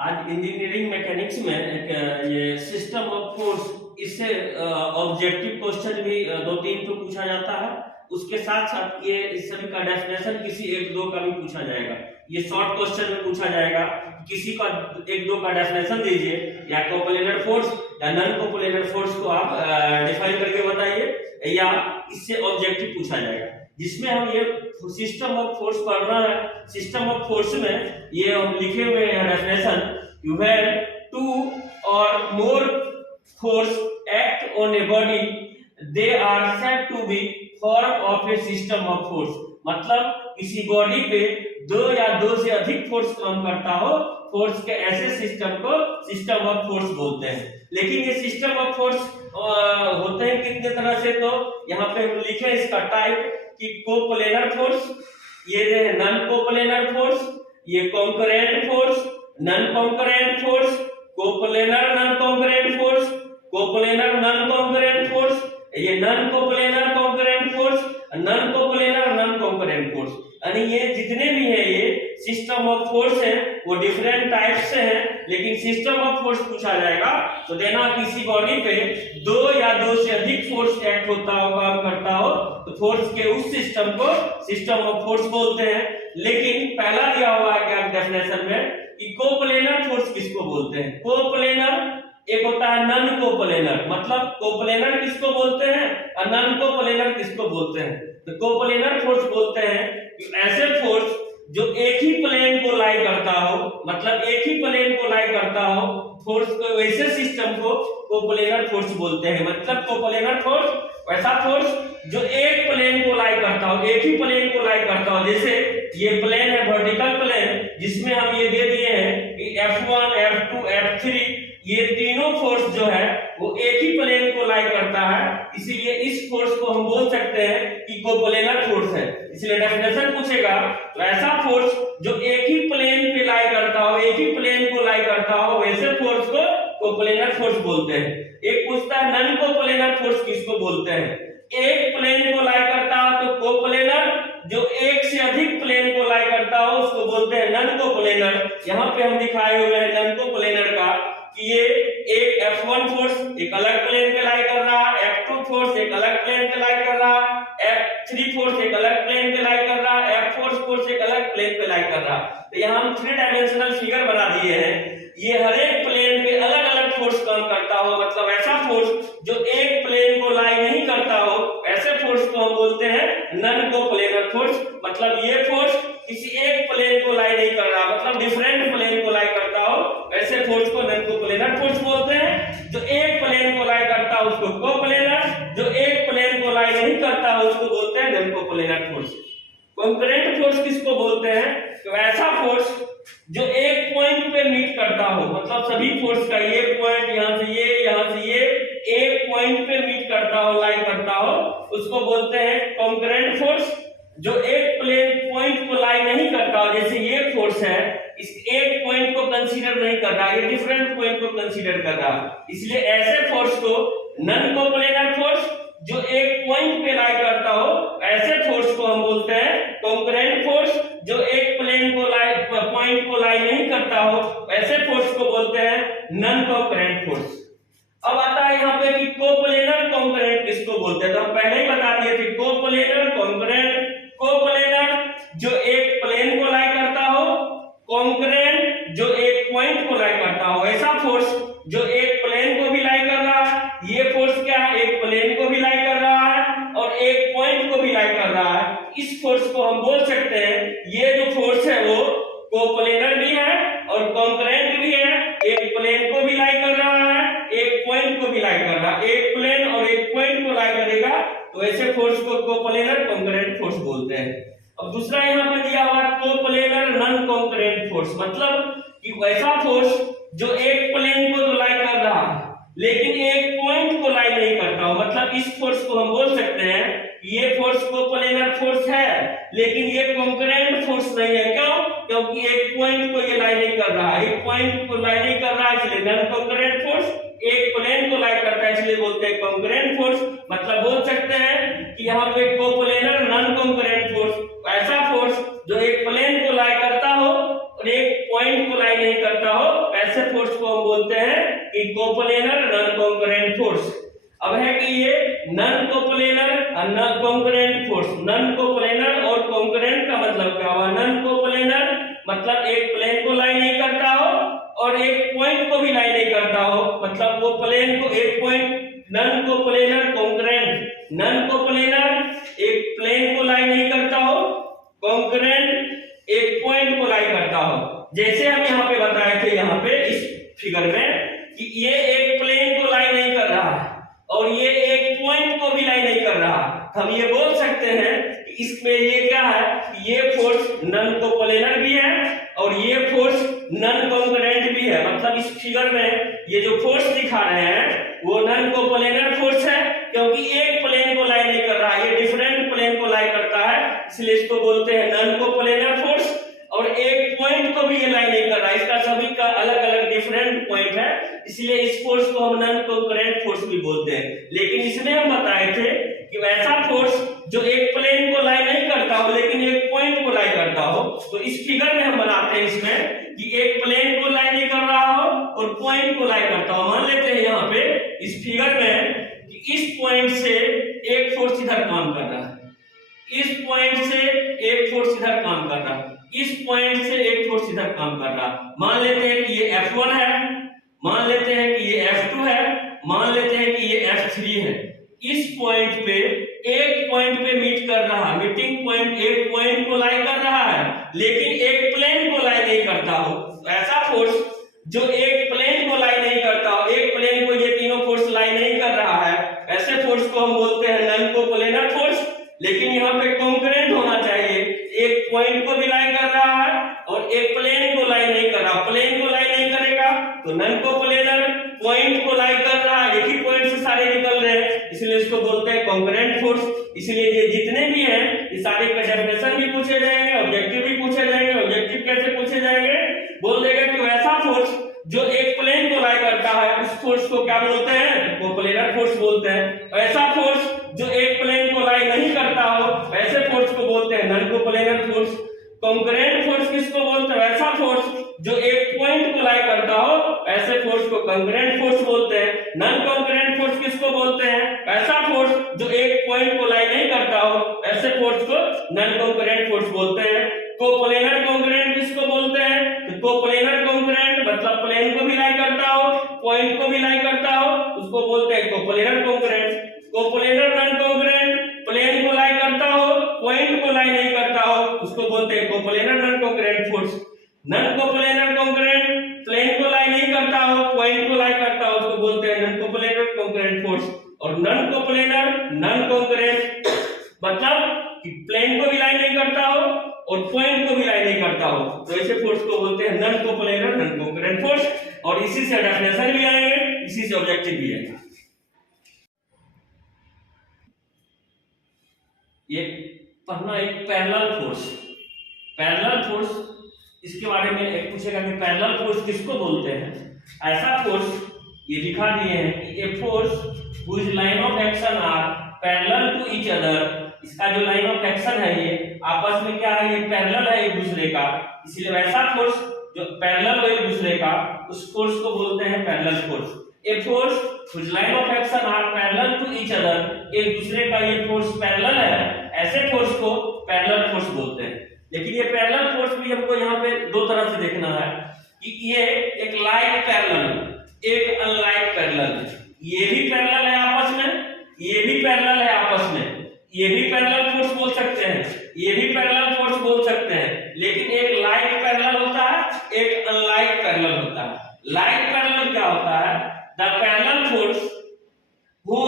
आज engineering mechanics में एक ये सिस्टम ऑफ फोर्स, इससे ऑब्जेक्टिव क्वेश्चन भी दो तीन तो पूछा जाता है। उसके साथ साथ ये इस सभी का डेफिनेशन किसी एक दो का भी पूछा जाएगा। ये शॉर्ट क्वेश्चन में पूछा जाएगा, किसी का एक दो का डेफिनेशन दीजिए, या कोप्लेनर फोर्स या नॉन कोप्लेनर फोर्स को आप डिफाइन करके बताइए, या इससे ऑब्जेक्टिव पूछा जाएगा। जिसमें हम ये सिस्टम ऑफ फोर्स पढ़ना है। सिस्टम ऑफ फोर्स में ये हम लिखे हुए हैं definition, when two or more forces act on a body they are said to be form of a system of force. मतलब किसी बॉडी पे दो या दो से अधिक फोर्स काम करता हो, फोर्स के ऐसे सिस्टम को सिस्टम ऑफ फोर्स बोलते हैं। लेकिन ये सिस्टम ऑफ फोर्स होते हैं कितने तरह से, तो यहाँ पे हम लिखे इसका टाइप कि कोप्लेनर फोर्स, ये नॉन कोप्लेनर फोर्स, ये concurrent force, non concurrent force, coplanar non concurrent force, coplanar non concurrent force, ये non coplanar concurrent force, non coplanar non concurrent force. यानी ये जितने भी है ये सिस्टम ऑफ फोर्स है, वो डिफरेंट टाइप से हैं। लेकिन सिस्टम ऑफ फोर्स पूछा जाएगा तो देना किसी बॉडी पे दो या दो से अधिक फोर्स एक्ट होता हो, काम करता हो, तो फोर्स के उस सिस्टम को सिस्टम ऑफ फोर्स बोलते हैं। लेकिन पहला दिया हुआ है क्या डेफिनेशन में कि कोप्लेनर फोर्स किसको बोलते हैं। कोप्लेनर एक होता है नॉन कोप्लेनर, मतलब कोप्लेनर किसको बोलते हैं और नॉन कोप्लेनर किसको बोलते हैं। तो कोप्लेनर फोर्स बोलते हैं कि ऐसे फोर्स जो एक ही प्लेन को लाई करता हो, मतलब एक ही प्लेन को लाई करता हो, फोर्स को वैसे सिस्टम को कोप्लेनर फोर्स बोलते हैं। मतलब कोप्लेनर फोर्स वैसा फोर्स जो एक प्लेन को लाई करता हो, एक ही प्लेन को लाई करता हो। जैसे ये प्लेन है वर्टिकल प्लेन, जिसमें हम ये दे दिए हैं कि F1, F2, F3, ये तीनों फोर्स जो है वो एक ही प्लेन को लाई करता है, इसीलिए इस फोर्स को हम बोल सकते हैं कि कोप्लेनर फोर्स है। इसलिए डेफिनेशन पूछेगा तो ऐसा फोर्स जो एक ही प्लेन पे लाई करता हो, एक ही प्लेन को लाई करता हो, वैसे फोर्स को कोप्लेनर फोर्स बोलते हैं। एक पूछता है नॉन कोप्लेनर फोर्स किसको बोलते हैं। एक प्लेन को लाई करता हो तो कोप्लेनर, जो एक से अधिक प्लेन को लाई करता हो उसको बोलते हैं नॉन कोप्लेनर। यहाँ पे हम दिखाए हुए हैं नॉन कोप्लेनर का कि ये एक F1 फोर्स एक अलग प्लेन पे लाई कर रहा है, F2 फोर्स एक अलग प्लेन पे लाई कर रहा है, F3 फोर्स एक अलग प्लेन पे लाई कर रहा है, F4 फोर्स एक अलग प्लेन पे लाई कर रहा है। तो यहाँ हम 3 डायमेंशनल फिगर बना दिए हैं। ये हर एक प्लेन पे अलग अलग फोर्स काम करता हो, मतलब ऐसा फोर्स जो एक प्लेन को लाई नहीं करता हो, ऐसे फोर्स को हम बोलते हैं नॉन कोप्लेनर फोर्स। मतलब ये फोर्स किसी एक प्लेन को लाई नहीं कर रहा, मतलब डिफरेंट प्लेन को लाई करता हो, ऐसे फोर्स को नॉन कोप्लेनर फोर्स बोलते हैं। जो एक प्लेन को लाई करता हो उसको कोप्लेनर, जो एक प्लेन को लाई नहीं करता हो उसको बोलते हैं non coplanar force. Concurrent force किसको बोलते हैं, तो ऐसा फोर्स जो एक पॉइंट पे मीट करता हो, मतलब सभी फोर्स का ये पॉइंट, यहाँ से ये, यहाँ से ये, एक पॉइंट पे मीट करता हो, लाई करता हो, उसको बोलते हैं कॉन्करेंट फोर्स। जो एक प्लेन पॉइंट को लाई नहीं करता हो, जैसे ये फोर्स है, इस एक पॉइंट को कंसीडर नहीं कर रहा, ये डिफरेंट पॉइंट को कंसीडर कर रहा, इसलिए ऐसे फोर्स को नॉन कोप्लेनर फोर्स। जो एक पॉइंट पे लाई करता हो, ऐसे फोर्स को हम बोलते हैं कॉन्करेंट फोर्स। जो एक प्लेन को लाई, पॉइंट को लाई नहीं करता हो, ऐसे फोर्स को बोलते हैं नॉन कॉन्करेंट फोर्स। अब आता है यहाँ पे कि कोप्लेनर कॉन्करेंट किसको बोलते हैं। तो हम पहले ही बता दिए थे कोप्लेनर कॉन्करेंट। कोप्लेनर जो एक प्लेन को लाई करता हो, कॉन्करेंट जो एक पॉइंट को लाई करता हो। ऐसा फोर्स जो एक प्लेन को भी लाई कर रहा है, ये फोर्स क्या है, एक प्लेन को भी लाई कर रहा है और एक पॉइंट को भी लाई कर रहा है। इस फोर्स को हम बोल सकते हैं, ये जो फोर्स है वो कोप्लेनर भी है और कॉन्करेंट भी है। एक प्लेन को भी लाई कर रहा है, एक पॉइंट को भी लाई कर रहा है। एक प्लेन और एक पॉइंट को लाई करेगा तो ऐसे फोर्स को कोप्लेनर कॉन्करेंट फोर्स बोलते हैं। अब दूसरा यहाँ पे दिया हुआ कोप्लेनर नॉन कॉन्करेंट फोर्स, मतलब कि वैसा फोर्स जो एक प्लेन को तो लाई कर रहा है लेकिन एक पॉइंट को लाई नहीं करता हो। मतलब इस फोर्स को हम बोल सकते हैं ये फोर्स कोप्लेनर फोर्स है लेकिन ये कॉन्करेंट फोर्स नहीं है। क्यों? क्योंकि एक पॉइंट को ये लाई नहीं कर रहा, एक पॉइंट को लाई नहीं कर रहा, इसलिए नॉन कॉन्करेंट फोर्स। एक प्लेन को लाई करता है इसलिए बोलते हैं कॉन्करेंट फोर्स। मतलब बोल सकते हैं कि यहाँ पे कोप्लेनर नॉन कॉन्करेंट फोर्स ऐसा फोर्स जो एक प्लेन को लाई करता हो और एक पॉइंट को लाई नहीं करता हो, ऐसे फोर्स को हम बोलते हैं कि कोप्लेनर नॉन कॉन्करेंट फोर्स। अब है कि ये नॉन कोप्लेनर और non concurrent force. Non coplanar और कॉन्करेंट का मतलब क्या हुआ? नॉन कोप्लेनर मतलब एक प्लेन को लाई नहीं करता हो और एक पॉइंट को भी लाई नहीं करता हो, मतलब वो प्लेन को एक point. Non coplanar concurrent, non coplanar एक प्लेन को लाई नहीं करता हो, कॉन्करेंट एक पॉइंट को लाई करता हो। जैसे हम यहाँ पे बताए थे, यहाँ पे इस फिगर में कि ये एक प्लेन को लाई नहीं कर रहा है और ये एक पॉइंट को भी लाई नहीं कर रहा। हम ये बोल सकते हैं कि इसमें ये क्या है, ये फोर्स नॉन कोप्लेनर भी है और ये फोर्स नॉन कॉन्करेंट भी है। मतलब इस फिगर में ये जो फोर्स दिखा रहे हैं वो नॉन कोप्लेनर फोर्स है, क्योंकि एक प्लेन को लाई नहीं कर रहा, ये डिफरेंट प्लेन को लाई करता है, इसलिए इसको बोलते हैं नॉन कोप्लेनर फोर्स। और एक पॉइंट को भी ये लाई नहीं कर रहा, इसका सभी का अलग अलग डिफरेंट पॉइंट है, इसलिए इस फोर्स को हम नॉन कॉन्करेंट फोर्स भी बोलते हैं। लेकिन इसमें हम बताए थे कि वैसा फोर्स जो एक प्लेन को लाई नहीं करता हो लेकिन एक पॉइंट को लाई करता हो, तो इस फिगर में हम बनाते हैं इसमें कि एक प्लेन को लाई नहीं कर रहा हो और पॉइंट को लाई करता हो। मान लेते हैं यहाँ पे इस फिगर में कि इस पॉइंट से एक फोर्स इधर काम कर रहा है, इस पॉइंट से एक फोर्स इधर काम कर रहा है, इस पॉइंट से एक फोर्स इधर काम कर रहा। मान लेते हैं कि ये F1 है, मान लेते हैं कि ये F2 है, मान लेते हैं कि ये F3 है। इस पॉइंट पे एक पॉइंट पे मीट कर रहा, मीटिंग पॉइंट एक पॉइंट को लाई कर रहा है लेकिन एक प्लेन को लाई नहीं करता हो। ऐसा फोर्स जो एक प्लेन को लाई नहीं करता हो, एक प्लेन को ये तीनों फोर्स लाई नहीं कर रहा है, ऐसे फोर्स को हम बोलते हैं नॉन कोप्लेनर फोर्स। लेकिन यहाँ पे कॉन्करेंट होना चाहिए, एक पॉइंट को भी लाई कर रहा है और एक प्लेन को लाई नहीं कर रहा। प्लेन को लाई नहीं करेगा तो नॉन कोप्लेनर, पॉइंट को लाई कर रहा है, एक ही पॉइंट से सारे निकल रहे हैं, इसलिए इसको बोलते हैं कॉन्करेंट फोर्स। इसलिए ये जितने भी हैं ये सारे का डेफिनेशन भी पूछे जाएंगे, ऑब्जेक्टिव भी पूछे जाएंगे। ऑब्जेक्टिव कैसे पूछे जाएंगे? बोल देगा कि वैसा फोर्स जो एक प्लेन को लाई करता है उस फोर्स को क्या बोलते हैं? कोप्लेनर फोर्स बोलते हैं। ऐसा फोर्स जो एक प्लेन को लाई नहीं करता हो ऐसे फोर्स को बोलते हैं non coplanar force. Concurrent force किसको बोलते हैं? ऐसा फोर्स जो एक पॉइंट को लाई करता हो ऐसे फोर्स को कॉन्करेंट फोर्स बोलते हैं। नॉन कॉन्करेंट फोर्स किसको बोलते हैं? ऐसा फोर्स जो एक पॉइंट को लाई नहीं करता हो ऐसे फोर्स को नॉन कॉन्करेंट फोर्स बोलते हैं। कोप्लेनर कॉन्करेंट किसको बोलते हैं? तो कोप्लेनर कॉन्करेंट मतलब प्लेन को भी लाई करता हो, पॉइंट को भी लाई करता हो, उसको बोलते हैं coplanar concurrent. Coplanar non concurrent plane को लाई करता हो, पॉइंट को लाई नहीं करता हो, उसको बोलते हैं coplanar non concurrent force. Non coplanar concurrent plane को लाई नहीं करता हो, पॉइंट को लाई करता हो, उसको बोलते हैं नॉन कोप्लेनर कॉन्करेंट फोर्स। और नॉन कोप्लेनर नॉन कॉन्करेंट मतलब कि प्लेन को भी लाई नहीं करता हो और पॉइंट को भी लाई नहीं करता हो, तो ऐसे फोर्स को बोलते हैं non coplanar non concurrent force. और इसी से डेफिनेशन भी आएंगे, इसी से ऑब्जेक्टिव भी आएगा। ये पढ़ना एक पैरेलल फोर्स। पैरेलल फोर्स इसके बारे में एक पूछेगा कि पैरेलल फोर्स किसको बोलते हैं? ऐसा फोर्स ये दिखा दिए हैं कि a force whose line of action are parallel to each other, इसका जो लाइन ऑफ एक्शन है ये आपस में क्या है? ये पैरेलल है एक दूसरे का, इसलिए वैसा फोर्स जो पैरेलल हो एक दूसरे का उस फोर्स को बोलते हैं parallel force. A force whose line of action are parallel to each other, एक दूसरे का ये फोर्स पैरेलल है, ऐसे फोर्स को पैरेलल फोर्स बोलते हैं। लेकिन ये पैरेलल फोर्स भी हमको यहाँ पे दो तरह से देखना है कि ये एक लाइक पैरेलल, एक अनलाइक पैरेलल। ये भी पैरेलल है आपस में, ये भी पैरेलल है आपस में, ये भी पैरेलल फोर्स बोल सकते हैं, ये भी पैरेलल फोर्स बोल सकते हैं। लेकिन एक लाइक पैरेलल होता है, एक अनलाइक पैरेलल होता है। लाइक पैरेलल क्या होता है? The parallel force who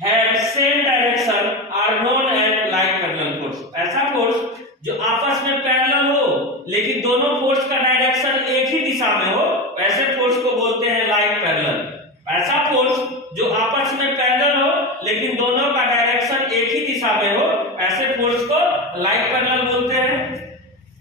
have same direction are known as like parallel force। ऐसा फोर्स जो आपस में पैरेलल हो लेकिन दोनों फोर्स का डायरेक्शन एक ही दिशा में हो, ऐसे फोर्स को बोलते हैं लाइक पैरेलल। ऐसा फोर्स जो आपस में पैरेलल हो लेकिन दोनों का डायरेक्शन एक ही दिशा में हो, ऐसे फोर्स को लाइक पैरेलल बोलते हैं।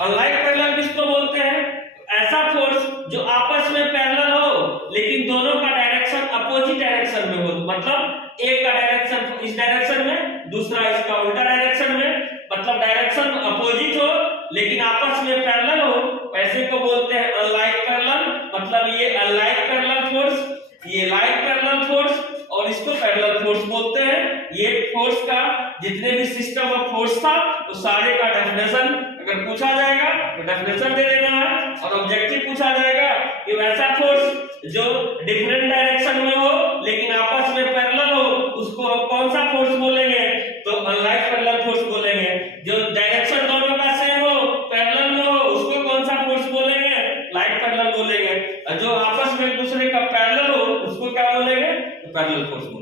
अनलाइक पैरेलल किसको बोलते हैं? ऐसा फोर्स जो आपस में पैरेलल हो लेकिन दोनों का डायरेक्शन अपोजिट डायरेक्शन में हो, मतलब एक का डायरेक्शन इस डायरेक्शन में, दूसरा इसका उल्टा डायरेक्शन में, मतलब डायरेक्शन अपोजिट हो लेकिन आपस में पैरेलल हो, ऐसे को बोलते हैं अनलाइक पैरेलल। मतलब ये अनलाइक पैरेलल फोर्स, ये लाइक पैरेलल फोर्स और इसको पैरेलल फोर्स बोलते हैं। ये फोर्स का जितने भी सिस्टम ऑफ फोर्स था वो सारे का डेफिनेशन अगर पूछा जाएगा तो डेफिनेशन दे देना है, और ऑब्जेक्टिव पूछा जाएगा कि वैसा फोर्स जो डिफरेंट डायरेक्शन में हो लेकिन आपस में पैरेलल हो उसको कौन सा फोर्स बोलेंगे, तो अनलाइक पैरेलल फोर्स बोलेंगे। जो डायरेक्शन दोनों का सेम हो, पैरेलल में हो, उसको कौन सा फोर्स बोलेंगे, लाइक पैरेलल बोलेंगे। और जो आपस में एक दूसरे का पैरेलल हो उसको क्या बोलेंगे, तो पैरेलल फोर्स।